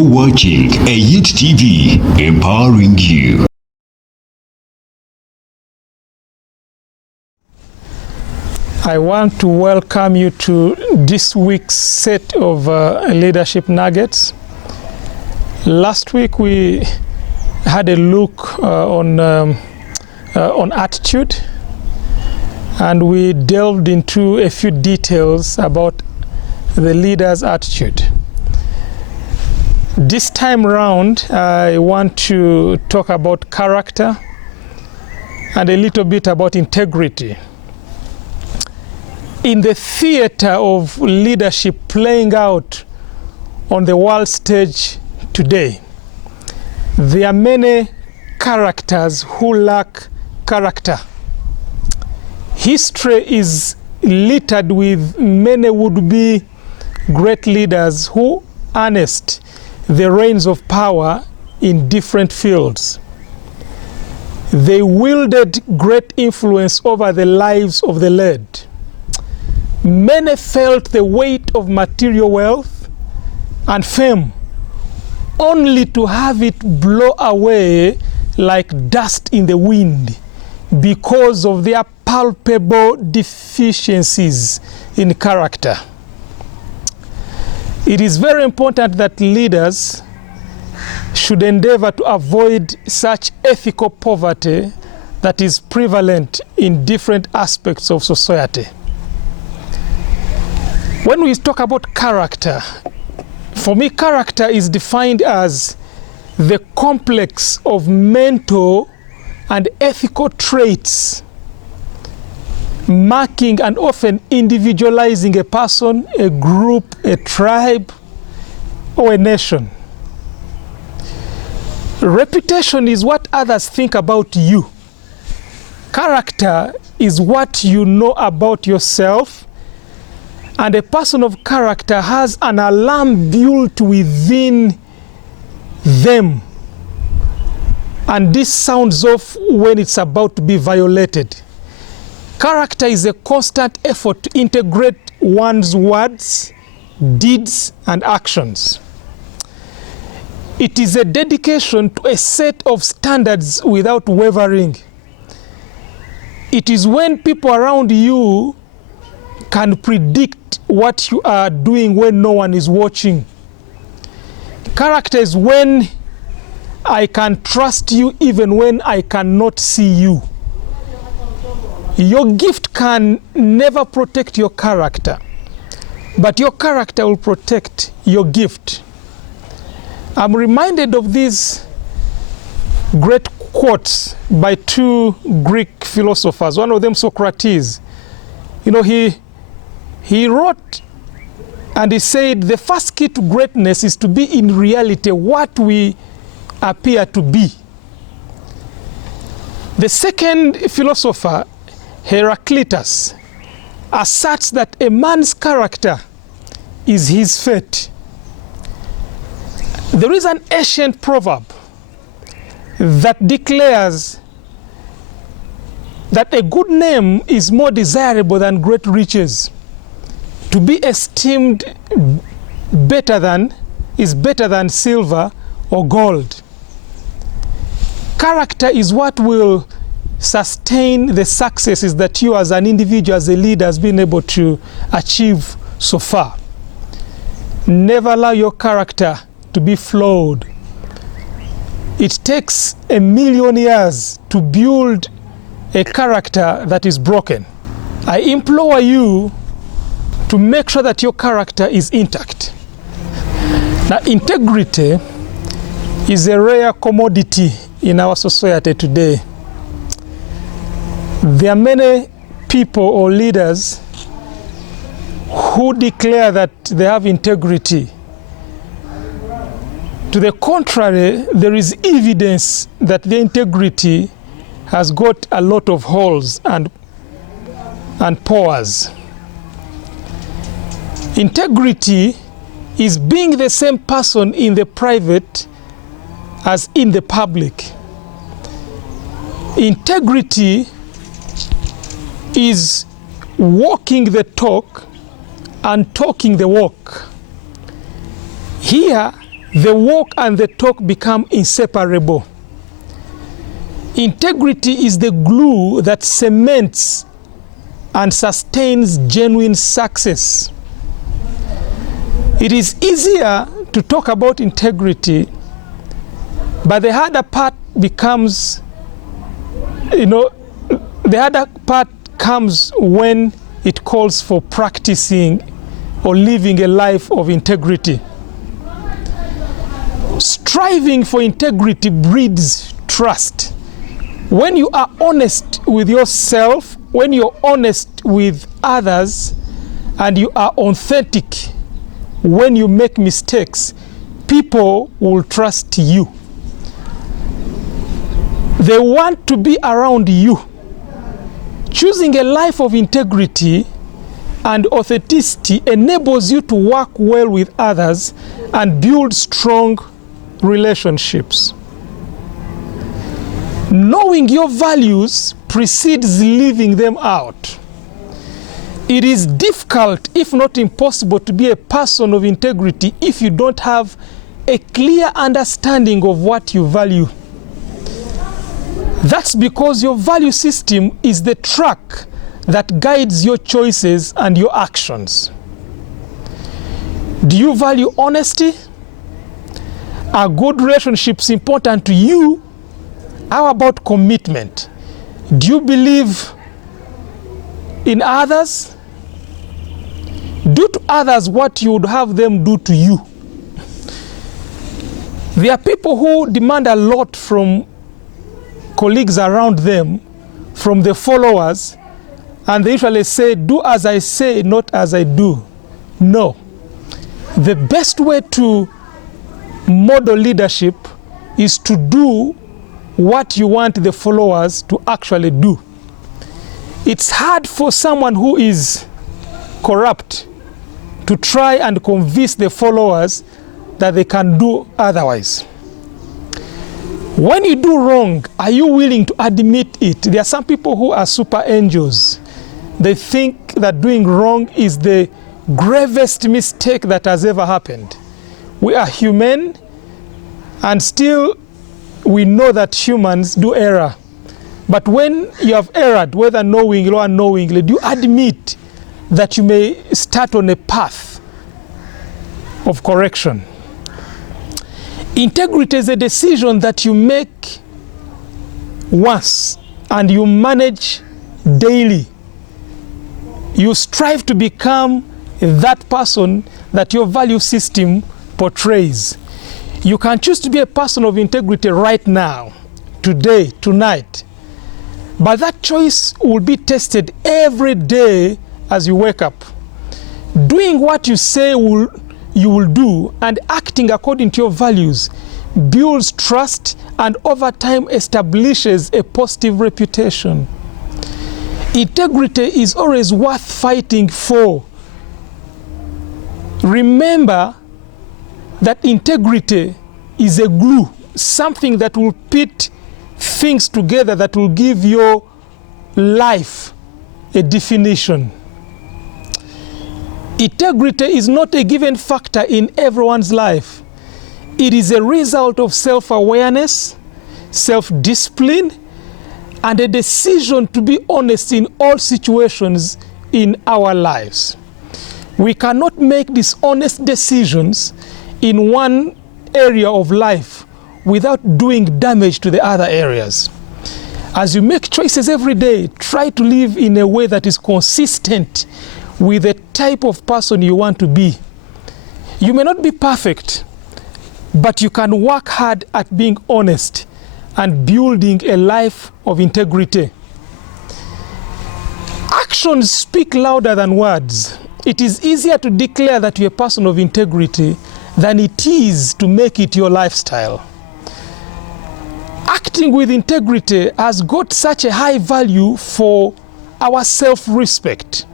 You're watching a Youth TV, empowering you. I want to welcome you to this week's set of leadership nuggets. Last week we had a look on attitude, and we delved into a few details about the leader's attitude. This time round, I want to talk about character and a little bit about integrity. In the theater of leadership playing out on the world stage today, there are many characters who lack character. History is littered with many would-be great leaders who harnessed the reins of power in different fields. They wielded great influence over the lives of the led. Many felt the weight of material wealth and fame, only to have it blow away like dust in the wind because of their palpable deficiencies in character. It is very important that leaders should endeavor to avoid such ethical poverty that is prevalent in different aspects of society. When we talk about character, for me, character is defined as the complex of mental and ethical traits marking and often individualizing a person, a group, a tribe, or a nation. Reputation is what others think about you. Character is what you know about yourself, and a person of character has an alarm built within them, and this sounds off when it's about to be violated. Character is a constant effort to integrate one's words, deeds, and actions. It is a dedication to a set of standards without wavering. It is when people around you can predict what you are doing when no one is watching. Character is when I can trust you even when I cannot see you. Your gift can never protect your character, but your character will protect your gift. I'm reminded of these great quotes by two Greek philosophers, one of them Socrates. You know, he wrote and he said, the first key to greatness is to be in reality what we appear to be. The second philosopher, Heraclitus, asserts that a man's character is his fate. There is an ancient proverb that declares that a good name is more desirable than great riches. To be esteemed is better than silver or gold. Character is what will sustain the successes that you as an individual, as a leader, has been able to achieve so far. Never allow your character to be flawed. It takes 1,000,000 years to build a character that is broken. I implore you to make sure that your character is intact. Now, integrity is a rare commodity in our society today. There are many people or leaders who declare that they have integrity. To the contrary, there is evidence that the integrity has got a lot of holes and pores. Integrity is being the same person in the private as in the public. Integrity is walking the talk and talking the walk. Here, the walk and the talk become inseparable. Integrity is the glue that cements and sustains genuine success. It is easier to talk about integrity, but the harder part becomes, the harder part comes when it calls for practicing or living a life of integrity. Striving for integrity breeds trust. When you are honest with yourself, when you're honest with others, and you are authentic when you make mistakes, people will trust you. They want to be around you. Choosing a life of integrity and authenticity enables you to work well with others and build strong relationships. Knowing your values precedes living them out. It is difficult, if not impossible, to be a person of integrity if you don't have a clear understanding of what you value. That's because your value system is the track that guides your choices and your actions. Do you value honesty? Are good relationships important to you? How about commitment? Do you believe in others? Do to others what you would have them do to you. There are people who demand a lot from colleagues around them, from the followers, and they usually say, do as I say, not as I do. No. The best way to model leadership is to do what you want the followers to actually do. It's hard for someone who is corrupt to try and convince the followers that they can do otherwise. When you do wrong, are you willing to admit it? There are some people who are super angels. They think that doing wrong is the gravest mistake that has ever happened. We are human, and still we know that humans do error. But when you have erred, whether knowingly or unknowingly, do you admit that you may start on a path of correction? Integrity is a decision that you make once and you manage daily. You strive to become that person that your value system portrays. You can choose to be a person of integrity right now, today, tonight. But that choice will be tested every day as you wake up. Doing what you say you will do and acting according to your values builds trust and over time establishes a positive reputation. Integrity is always worth fighting for. Remember that integrity is a glue, something that will put things together that will give your life a definition. Integrity is not a given factor in everyone's life. It is a result of self-awareness, self-discipline, and a decision to be honest in all situations in our lives. We cannot make dishonest decisions in one area of life without doing damage to the other areas. As you make choices every day, try to live in a way that is consistent with the type of person you want to be. You may not be perfect, but you can work hard at being honest and building a life of integrity. Actions speak louder than words. It is easier to declare that you're a person of integrity than it is to make it your lifestyle. Acting with integrity has got such a high value for our self-respect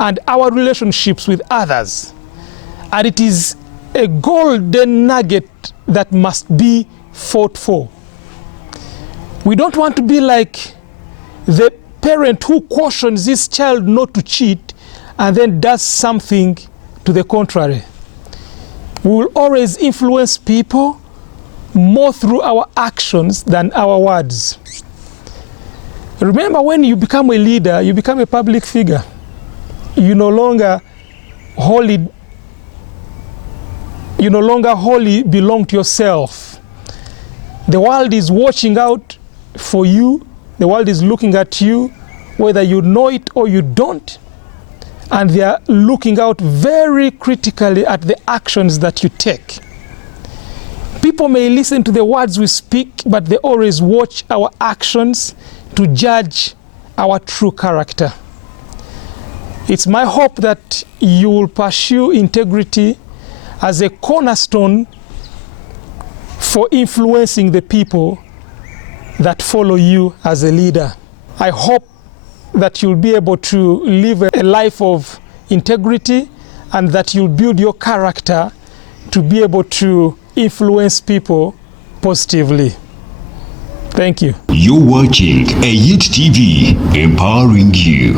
and our relationships with others. And it is a golden nugget that must be fought for. We don't want to be like the parent who cautions his child not to cheat and then does something to the contrary. We will always influence people more through our actions than our words. Remember, when you become a leader, you become a public figure. You no longer wholly belong to yourself. The world is watching out for you. The world is looking at you, whether you know it or you don't. And they are looking out very critically at the actions that you take. People may listen to the words we speak, but they always watch our actions to judge our true character. It's my hope that you will pursue integrity as a cornerstone for influencing the people that follow you as a leader. I hope that you'll be able to live a life of integrity and that you'll build your character to be able to influence people positively. Thank you. You're watching Ayit TV, empowering you.